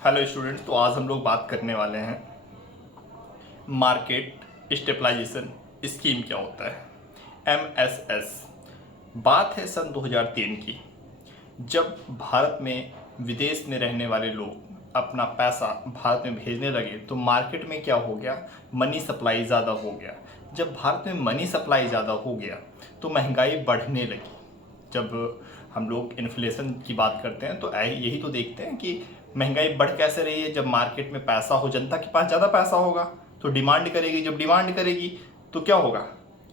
Hello students, तो आज हम लोग बात करने वाले हैं मार्केट स्टेबलाइजेशन स्कीम क्या होता है, MSS। बात है सन 2003 की, जब भारत में विदेश में रहने वाले लोग अपना पैसा भारत में भेजने लगे तो मार्केट में क्या हो गया, मनी सप्लाई ज़्यादा हो गया। जब भारत में मनी सप्लाई ज़्यादा हो गया तो महंगाई बढ़ने लगी। जब हम लोग इन्फ्लेशन की बात करते हैं तो यही तो देखते हैं कि महंगाई बढ़ कैसे रही है। जब मार्केट में पैसा हो, जनता के पास ज़्यादा पैसा होगा तो डिमांड करेगी। जब डिमांड करेगी तो क्या होगा,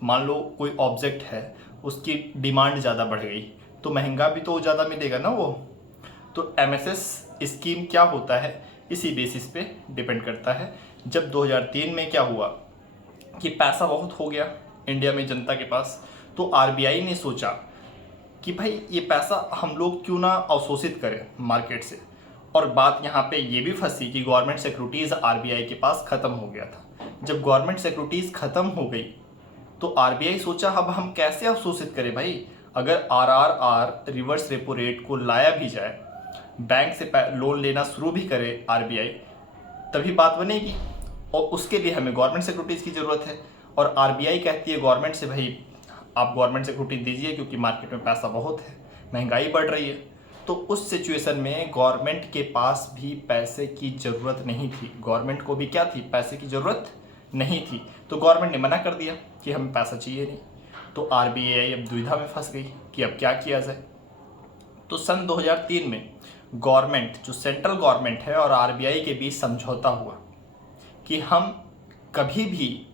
मान लो कोई ऑब्जेक्ट है, उसकी डिमांड ज़्यादा बढ़ गई तो महंगा भी तो ज़्यादा मिलेगा ना वो। तो MSS स्कीम क्या होता है, इसी बेसिस पे डिपेंड करता है। जब 2003 में क्या हुआ कि पैसा बहुत हो गया इंडिया में जनता के पास, तो RBI ने सोचा कि भाई ये पैसा हम लोग क्यों ना अवशोषित करें मार्केट से। और बात यहाँ पे ये भी फंसी कि गवर्नमेंट सिक्योरिटीज़ RBI के पास ख़त्म हो गया था। जब गवर्नमेंट सिक्योरिटीज़ ख़त्म हो गई तो RBI सोचा अब हम कैसे अवशोषित करें भाई। अगर RRR रिवर्स रेपो रेट को लाया भी जाए, बैंक से लोन लेना शुरू भी करे RBI, तभी बात बनेगी। और उसके लिए हमें गवर्नमेंट सिक्योरिटीज़ की ज़रूरत है। और RBI कहती है गवर्नमेंट से, भाई आप गवर्नमेंट सिक्योरिटी दीजिए क्योंकि मार्केट में पैसा बहुत है, महंगाई बढ़ रही है। तो उस सिचुएशन में गवर्नमेंट के पास भी पैसे की ज़रूरत नहीं थी। गवर्नमेंट को भी क्या थी, पैसे की ज़रूरत नहीं थी। तो गवर्नमेंट ने मना कर दिया कि हमें पैसा चाहिए नहीं। तो RBI अब दुविधा में फंस गई कि अब क्या किया जाए। तो सन 2003 में गवर्नमेंट, जो सेंट्रल गवर्नमेंट है और RBI के बीच समझौता हुआ कि हम कभी भी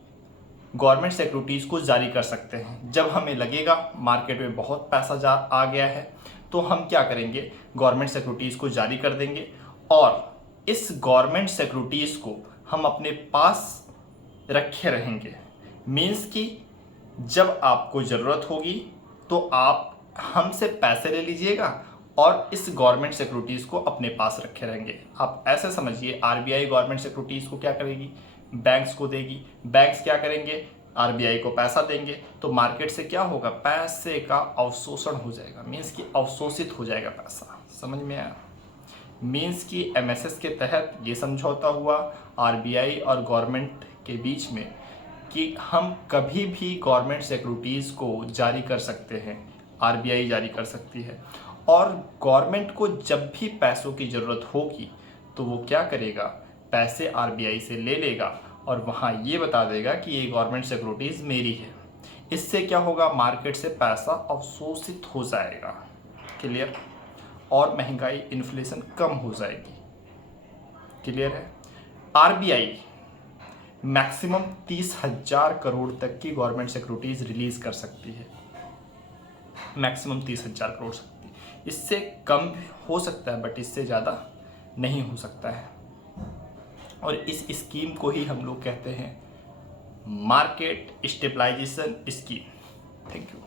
गवर्नमेंट सिक्योरिटीज़ को जारी कर सकते हैं। जब हमें लगेगा मार्केट में बहुत पैसा आ गया है तो हम क्या करेंगे, गवर्नमेंट सिक्योरिटीज़ को जारी कर देंगे। और इस गवर्नमेंट सिक्योरिटीज़ को हम अपने पास रखे रहेंगे। मीन्स कि जब आपको ज़रूरत होगी तो आप हमसे पैसे ले लीजिएगा और इस गवर्नमेंट सिक्योरिटीज़ को अपने पास रखे रहेंगे। आप ऐसे समझिए, RBI गवर्नमेंट सिक्योरिटीज़ को क्या करेगी, बैंक्स को देगी। बैंक्स क्या करेंगे, RBI को पैसा देंगे। तो मार्केट से क्या होगा, पैसे का अवशोषण हो जाएगा। मीन्स कि अवशोषित हो जाएगा पैसा। समझ में आया। मीन्स कि MSS के तहत ये समझौता हुआ RBI और गवर्नमेंट के बीच में कि हम कभी भी गवर्नमेंट सिक्योरिटीज़ को जारी कर सकते हैं, RBI जारी कर सकती है। और गवर्नमेंट को जब भी पैसों की ज़रूरत होगी तो वो क्या करेगा, पैसे RBI से ले लेगा और वहाँ ये बता देगा कि ये गवर्नमेंट सिक्योरिटीज़ मेरी है। इससे क्या होगा, मार्केट से पैसा अवशोषित हो जाएगा। क्लियर। और महंगाई, इन्फ्लेशन कम हो जाएगी। क्लियर है। RBI मैक्सिमम 30,000 करोड़ तक की गवर्नमेंट सिक्योरिटीज़ रिलीज़ कर सकती है। मैक्सिमम 30,000 करोड़ सकती है। इससे कम हो सकता है बट इससे ज़्यादा नहीं हो सकता है। और इस स्कीम को ही हम लोग कहते हैं market stabilization scheme. Thank you.